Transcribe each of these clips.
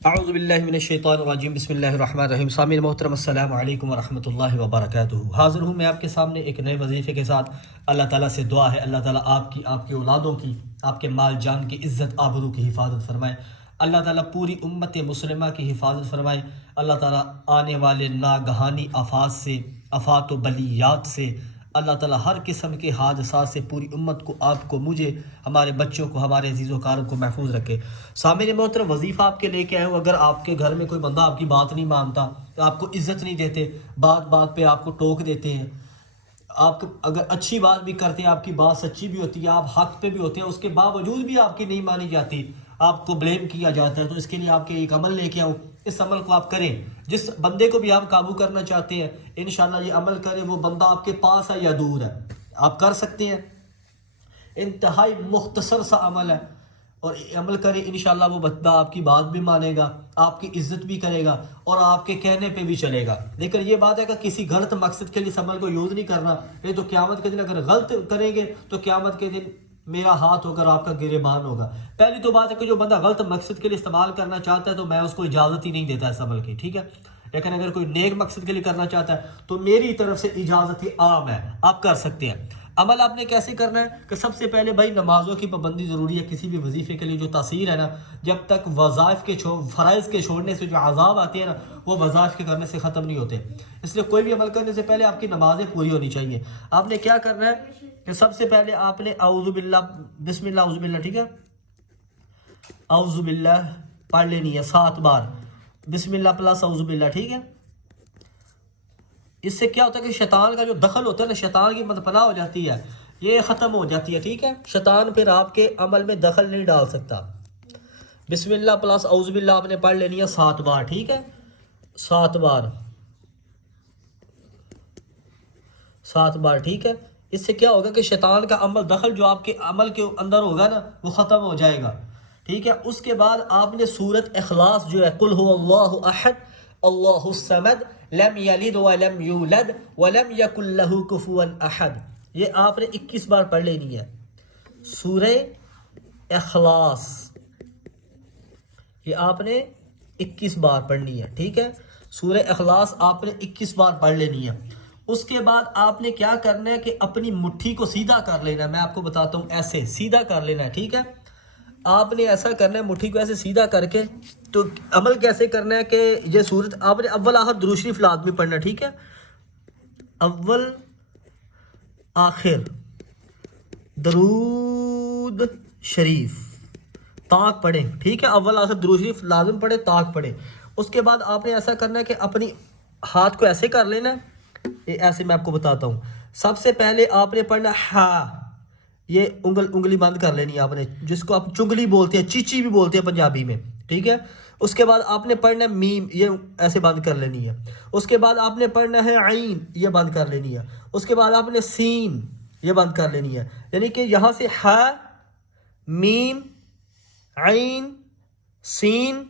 अऊज़ुबिल्लाहि मिनश्शैतानिर्रजीम बिस्मिल्लाहिर्रहमानिर्रहीम। सामीन मोहतरम अस्सलामु अलैकुम वरहमतुल्लाहि वबरकातुहू। हाज़िर हूँ मैं आपके सामने एक नए वजीफ़े के साथ। अल्लाह ताला से दुआ है अल्लाह ताला आपकी, आपके औलादों की, आपके माल जान की इज़्ज़त आबरू की हिफाजत फरमाए। अल्लाह ताला पूरी उम्मत मुस्लिमा की हिफाजत फरमाए। अल्लाह ताला आने वाले नागहानी आफात से, आफात व बलियात से, अल्लाह ताला हर किस्म के हादसा से पूरी उम्मत को, आपको, मुझे, हमारे बच्चों को, हमारे अजीज़ व कारब को महफूज रखे। सामने मोहतरम वजीफ़ा आपके लेके आए हूँ। अगर आपके घर में कोई बंदा आपकी बात नहीं मानता, आपको इज़्ज़त नहीं देते, बात बात पे आपको टोक देते हैं, आप अगर अच्छी बात भी करते हैं, आपकी बात सच्ची भी होती है, आप हक पे भी होते हैं, उसके बावजूद भी आपकी नहीं मानी जाती, आपको ब्लेम किया जाता है, तो इसके लिए आपके एक अमल लेके आऊँ। इस अमल को आप करें। जिस बंदे को भी आप काबू करना चाहते हैं, इंशाल्लाह ये अमल करें, वो बंदा आपके पास है या दूर है, आप कर सकते हैं। इंतहाई मुख्तसर सा अमल है और अमल करें, इंशाल्लाह वो बंदा आपकी बात भी मानेगा, आपकी इज्जत भी करेगा और आपके कहने पे भी चलेगा। लेकिन ये बात है कि किसी गलत मकसद के लिए इस अमल को यूज़ नहीं करना, नहीं तो क़यामत के दिन अगर गलत करेंगे तो क़यामत के दिन मेरा हाथ होकर आपका गिरेबान होगा। पहली तो बात है कि जो बंदा गलत मकसद के लिए इस्तेमाल करना चाहता है तो मैं उसको इजाज़त ही नहीं देता इस अमल की, ठीक है। लेकिन अगर कोई नेक मकसद के लिए करना चाहता है तो मेरी तरफ से इजाज़त ही आम है, आप कर सकते हैं। अमल आपने कैसे करना है कि सबसे पहले भाई नमाजों की पाबंदी ज़रूरी है किसी भी वजीफ़े के लिए। जो तासीर है ना, जब तक वज़ाइफ के फ़राइज़ के छोड़ने से जो अज़ाब आते हैं ना, वो वज़ाइफ के करने से ख़त्म नहीं होते। इसलिए कोई भी अमल करने से पहले आपकी नमाज़ें पूरी होनी चाहिए। आपने क्या करना है कि सबसे पहले आपने औज़ुबिल्लाह बिस्मिल्लाह औज़ुबिल्लाह, ठीक है, औज़ुबिल्लाह पढ़ लेनी है 7 बार, बिस्मिल्लाह प्लस औज़ुबिल्लाह, ठीक है। इससे क्या होता है कि शैतान का जो दखल होता है ना, शैतान की पनाह हो जाती है, ये ख़त्म हो जाती है, ठीक है। शैतान फिर आपके अमल में दखल नहीं डाल सकता। बिस्मिल्लाह प्लस औज़ुबिल्लाह आपने पढ़ लेनी है 7 बार, ठीक है, 7 बार, 7 बार, ठीक है। इससे क्या होगा कि शैतान का अमल दखल जो आपके अमल के अंदर होगा ना, वो ख़त्म हो जाएगा, ठीक है। उसके बाद आपने सूरत इखलास जो है, कुल हुवल्लाहु अहद अल्लाहुस समद लम यलिद व लम यूलद व लम यकुल लहू कुफुवन अहद, ये आपने 21 बार पढ़ लेनी है। सूरह इखलास ये आपने 21 बार पढ़नी है, ठीक है। सूरह इखलास आपने 21 बार पढ़ लेनी है। उसके बाद आपने क्या करना है कि अपनी मुट्ठी को सीधा कर लेना है। मैं आपको बताता हूँ, ऐसे सीधा कर लेना है, ठीक है। आपने ऐसा करना है, मुट्ठी को ऐसे सीधा करके। तो अमल कैसे करना है कि ये सूरत आपने अव्वल आखिर दुरूद शरीफ लाज़मी पढ़ना, ठीक है। अव्वल आखिर दरूद शरीफ ताक पढ़ें, ठीक है। अव्वल आखिर दुरूद शरीफ लाज़िम पढ़े, ताक पढ़े। उसके बाद आपने ऐसा करना है कि अपनी हाथ को ऐसे कर लेना है, ये ऐसे मैं आपको बताता हूँ। सबसे पहले आपने पढ़ना हा, ये उंगली बंद कर लेनी है आपने, जिसको आप चुंगली बोलते हैं, चीची भी बोलते हैं पंजाबी में, ठीक है। उसके बाद आपने पढ़ना है मीम, ये ऐसे बंद कर लेनी है। उसके बाद आपने पढ़ना है आइन, ये बंद कर लेनी है। उसके बाद आपने सीन, ये बंद कर लेनी है। यानी कि यहाँ से हा, मीम, आइन, सीन,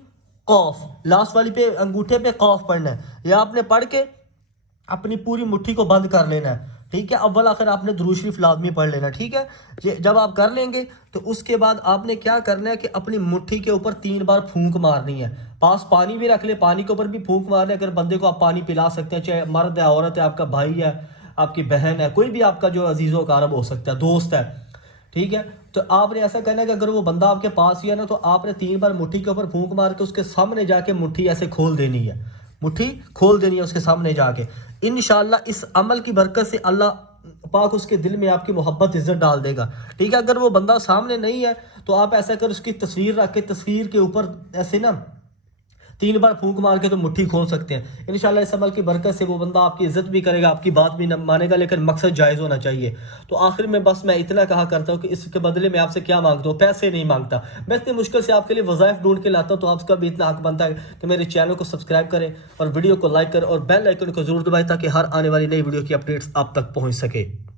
कौफ, लास्ट वाली पे अंगूठे पे कौफ पढ़ना है। यह आपने पढ़ के अपनी पूरी मुट्ठी को बंद कर लेना है, ठीक है। अव्वल आखिर आपने दुरूद शरीफ लाज़मी पढ़ लेना, ठीक है। ये जब आप कर लेंगे तो उसके बाद आपने क्या करना है कि अपनी मुट्ठी के ऊपर 3 बार फूंक मारनी है। पास पानी भी रख ले, पानी के ऊपर भी फूंक मारना है। अगर बंदे को आप पानी पिला सकते हैं, चाहे मर्द है, औरत है, आपका भाई है, आपकी बहन है, कोई भी आपका जो अजीज़ो कारब हो सकता है, दोस्त है, ठीक है। तो आपने ऐसा करना है कि अगर वो बंदा आपके पास ही है ना, तो आपने 3 बार मुट्ठी के ऊपर फूंक मार के उसके सामने जाके मुट्ठी ऐसे खोल देनी है, मुट्ठी खोल देनी है उसके सामने जाके। इंशाल्लाह इस अमल की बरकत से अल्लाह पाक उसके दिल में आपकी मोहब्बत इज्जत डाल देगा, ठीक है। अगर वो बंदा सामने नहीं है तो आप ऐसा कर उसकी तस्वीर रख के तस्वीर के ऊपर ऐसे ना 3 बार फूंक मार के तो मुट्ठी खोल सकते हैं। इंशाल्लाह इस अमल की बरकत से वो बंदा आपकी इज्जत भी करेगा, आपकी बात भी न मानेगा, लेकिन मकसद जायज़ होना चाहिए। तो आखिर में बस मैं इतना कहा करता हूँ कि इसके बदले में आपसे क्या मांगता हूँ, पैसे नहीं मांगता। मैं इतनी मुश्किल से आपके लिए वज़ाइफ ढूंढ के लाता हूँ, तो आपका भी इतना हक बनता है कि मेरे चैनल को सब्सक्राइब करें और वीडियो को लाइक करें और बेल आइकन को जरूर दबाएं, ताकि हर आने वाली नई वीडियो की अपडेट्स आप तक पहुँच सके।